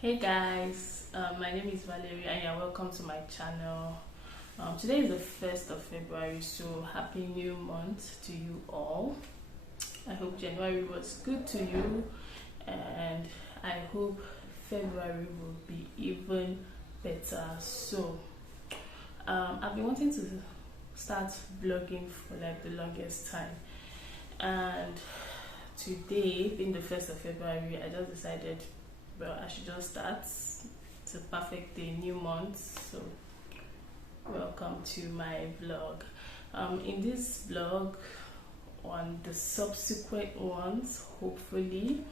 Hey guys, my name is Valerie and you're welcome to my channel. Today is the 1st of February, so happy new month to you all. I hope January was good to you and I hope February will be even better. So I've been wanting to start vlogging for like the longest time, and today being the 1st of February, I just decided, well, I should just start. It's a perfect day, new month, so welcome to my vlog. In this vlog, on the subsequent ones, hopefully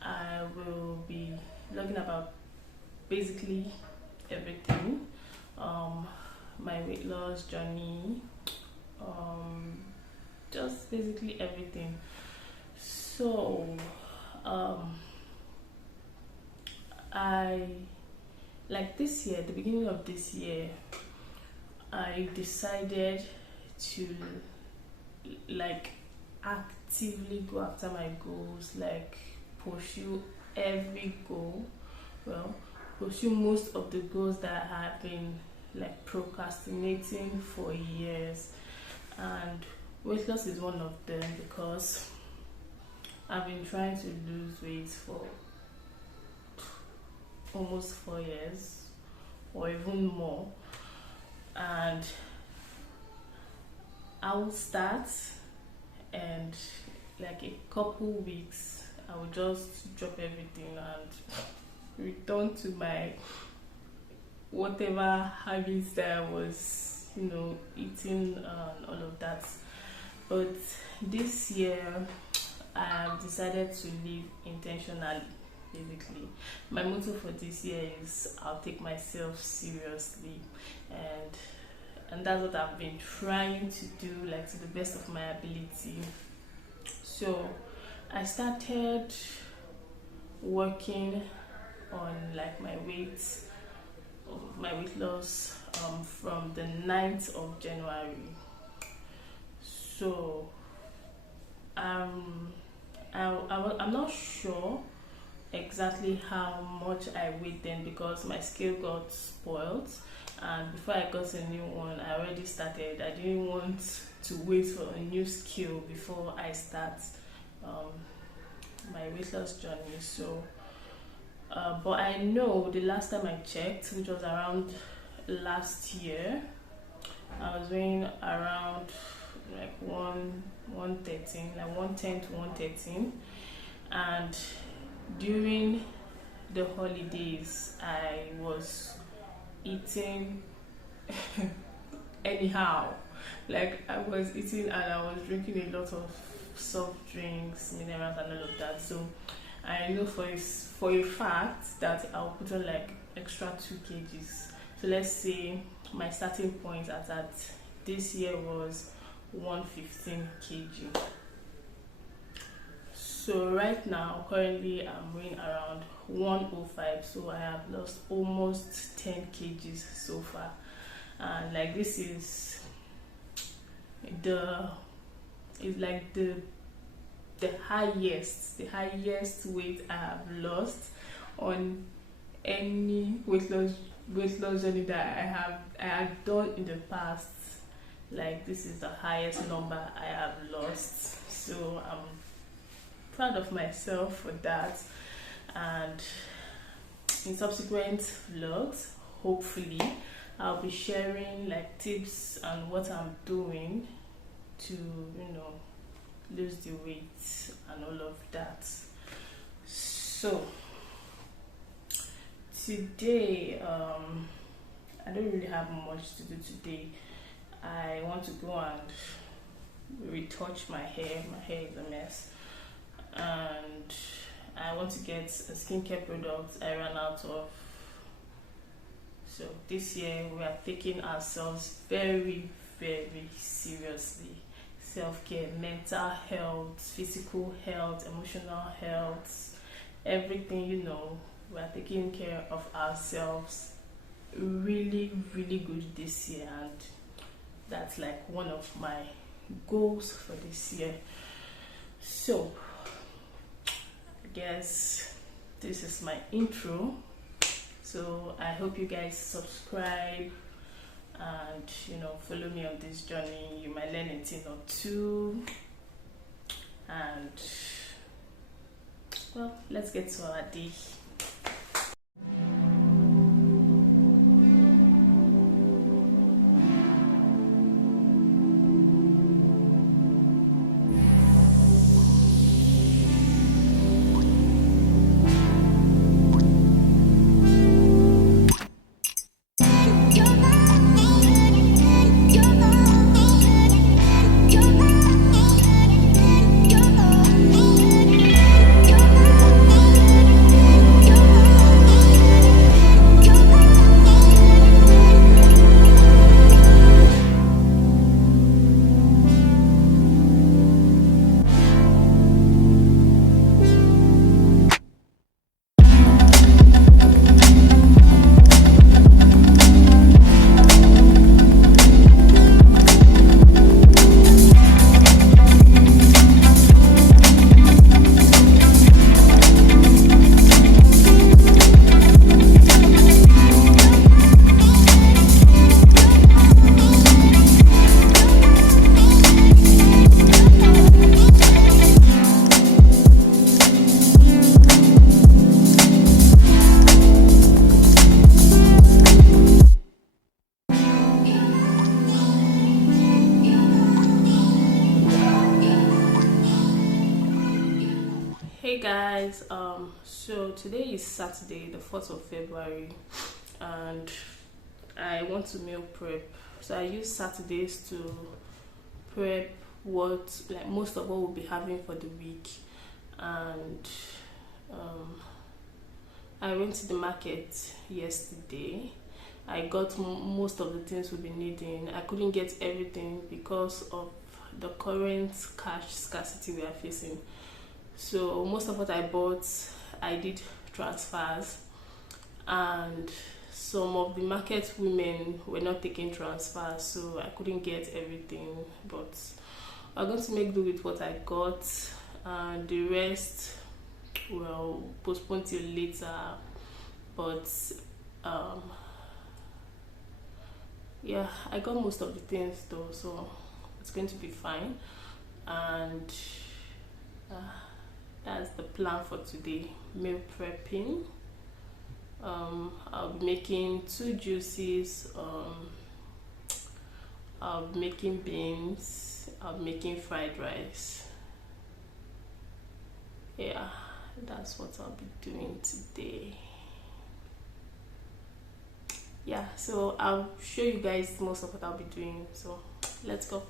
I will be vlogging about basically everything, my weight loss journey, just basically everything. So I like this year, the beginning of this year, I decided to like actively go after my goals, like pursue every goal. Well, pursue most of the goals that I have been like procrastinating for years, and weight loss is one of them because I've been trying to lose weight for almost 4 years or even more, and I will start, and like a couple weeks I will just drop everything and return to my whatever habits that I was eating and all of that. But this year I have decided to live intentionally. Basically, my motto for this year is I'll take myself seriously, and that's what I've been trying to do, like to the best of my ability. So I started working on like my weight loss from the 9th of January. So I'm not sure exactly how much I weighed then, because my scale got spoiled, and before I got a new one I already started. I didn't want to wait for a new scale before I start my weight loss journey. So but I know the last time I checked, which was around last year, I was weighing around like 113, like 110 to 113, and during the holidays I was eating anyhow. Like I was eating and I was drinking a lot of soft drinks, minerals and all of that. So I know for a fact that I'll put on like extra 2 kgs. So let's say my starting point at that this year was 115 kg. So right now, currently I'm weighing around 105, so I have lost almost 10 kgs so far. And like this is like the highest weight I have lost on any weight loss journey that I had done in the past. Like this is the highest number I have lost, so I'm proud of myself for that. And in subsequent vlogs, hopefully I'll be sharing like tips and what I'm doing to lose the weight and all of that. So today I don't really have much to do today. I want to go and retouch my hair. My hair is a mess, and I want to get a skincare product I ran out of. So this year we are taking ourselves very, very seriously. Self-care, mental health, physical health, emotional health, everything, we are taking care of ourselves really, really good this year, and that's like one of my goals for this year. So I guess this is my intro So I hope you guys subscribe and follow me on this journey. You might learn a thing or two. And well, let's get to our day. Hey guys, so today is Saturday, the 4th of February, and I want to meal prep. So I use Saturdays to prep most of what we'll be having for the week. And I went to the market yesterday. I got most of the things we'll be needing. I couldn't get everything because of the current cash scarcity we are facing. So most of what I bought, I did transfers, and some of the market women were not taking transfers, so I couldn't get everything. But I'm going to make do with what I got, and the rest will postpone till later. But yeah, I got most of the things though, so it's going to be fine. And that's the plan for today, meal prepping. I'll be making 2 juices, I'll be making beans, I'll be making fried rice. Yeah, that's what I'll be doing today. Yeah, so I'll show you guys most of what I'll be doing, so let's go.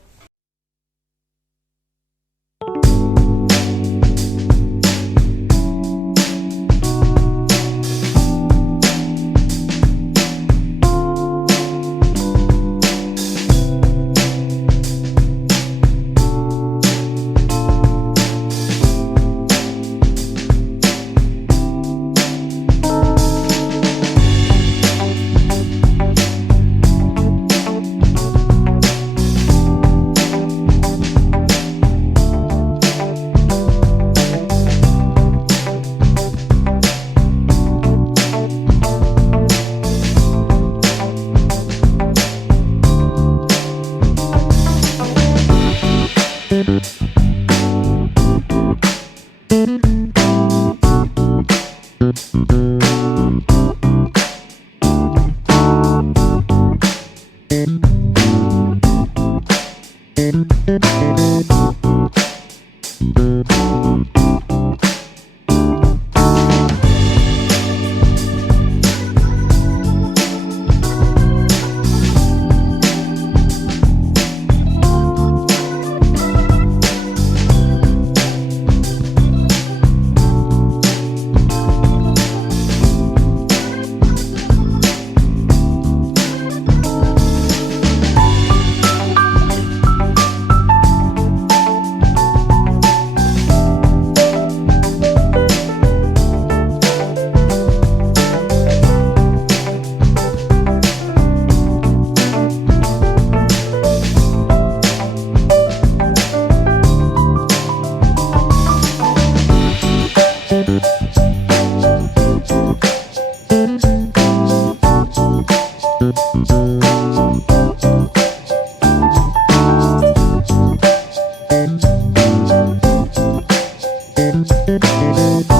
So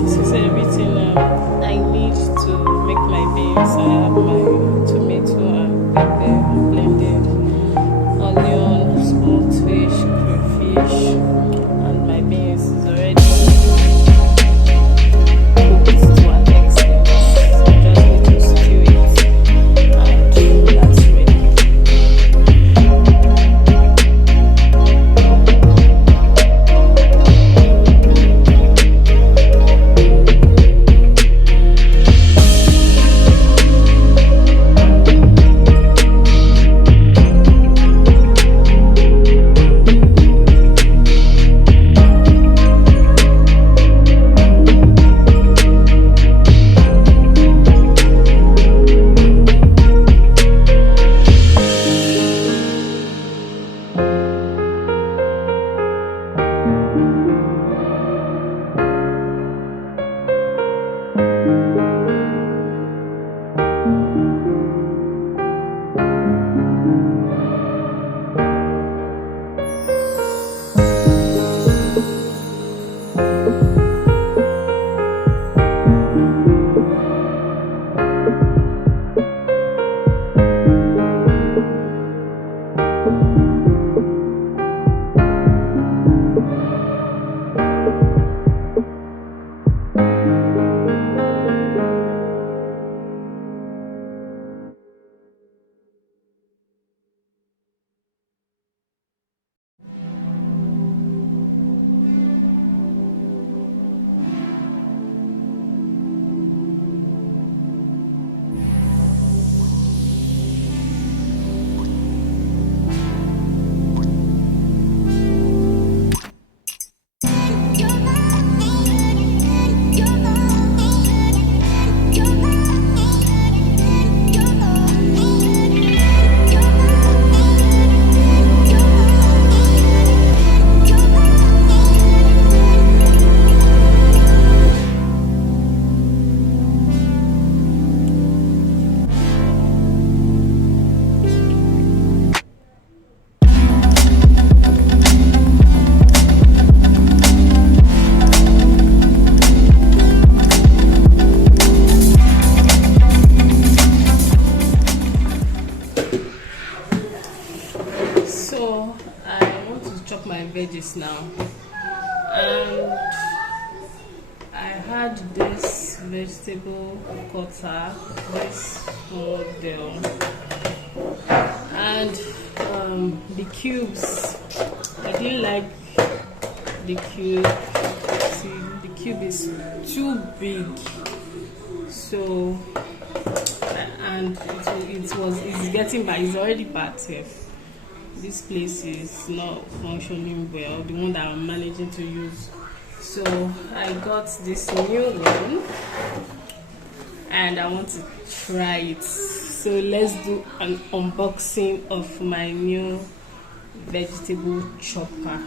this is everything I need to make my beans. I have my tomato and pepper blended, onion, smoked fish, crayfish, and my beans is already cooked to an extent. So I just need to stew it and that's ready. So I want to chop my veggies now, and I had this vegetable cutter, this model, and the cubes. I didn't like the cube. See, the cube is too big, so and it's getting bad. It's already bad safe. This place is not functioning well, the one that I'm managing to use. So I got this new one and I want to try it. So let's do an unboxing of my new vegetable chopper.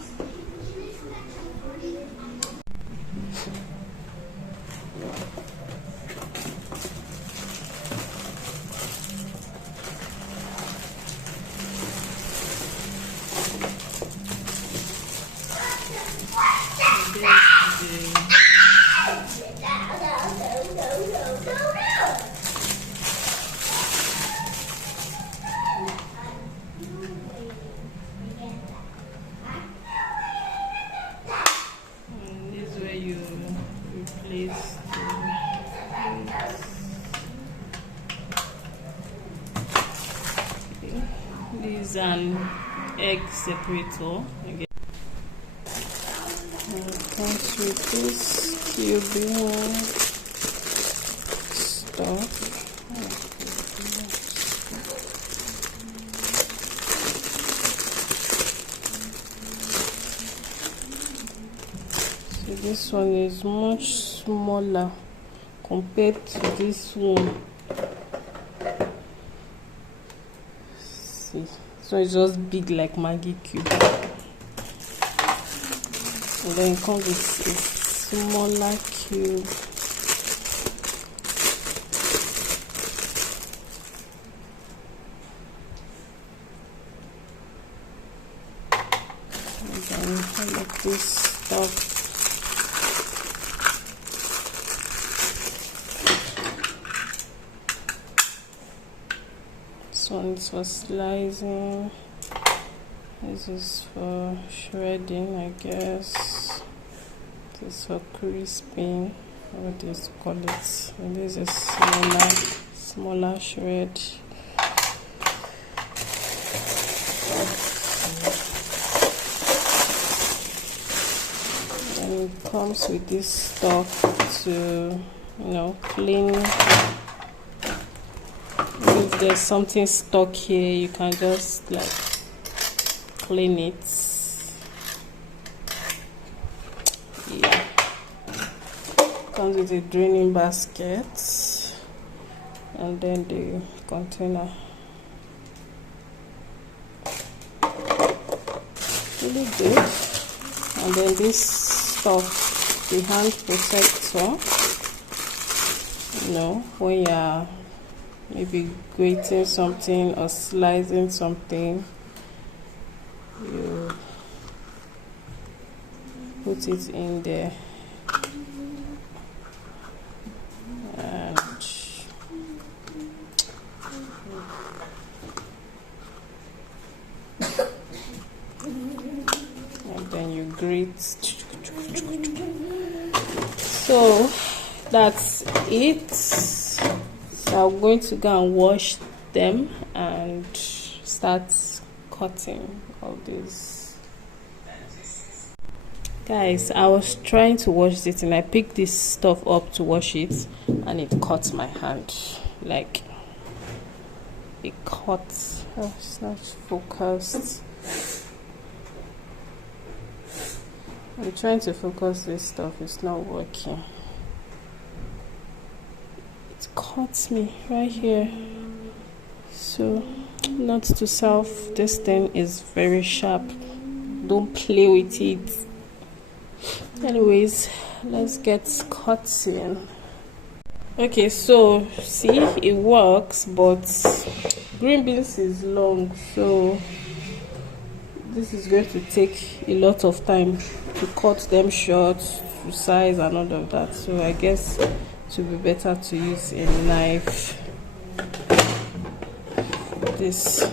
This is an egg separator. Again, it comes with this cubing stuff. So this one is much smaller compared to this one. See, so it's just big like Maggi cube, and then it comes with a smaller cube. And then all of this stuff. This one is for slicing. This is for shredding, I guess. This is for crisping. What do you call it? And this is smaller shred. And it comes with this stuff to, clean. If there's something stuck here, you can just like clean it. Yeah, comes with a draining basket and then the container. Really good. And then this stuff, the hand protector, when you're maybe grating something or slicing something, you put it in there, and then you grate. So that's it. So I'm going to go and wash them and start cutting all this. Guys, I was trying to wash this and I picked this stuff up to wash it and it cut my hand. Like, it cut. Oh, it's not focused. I'm trying to focus this stuff, it's not working. It cut me right here. So, not to self, this thing is very sharp. Don't play with it. Anyways, let's get cutting. Okay, so see, it works, but green beans is long, so this is going to take a lot of time to cut them short, to size and all of that. So I guess it would be better to use a knife. This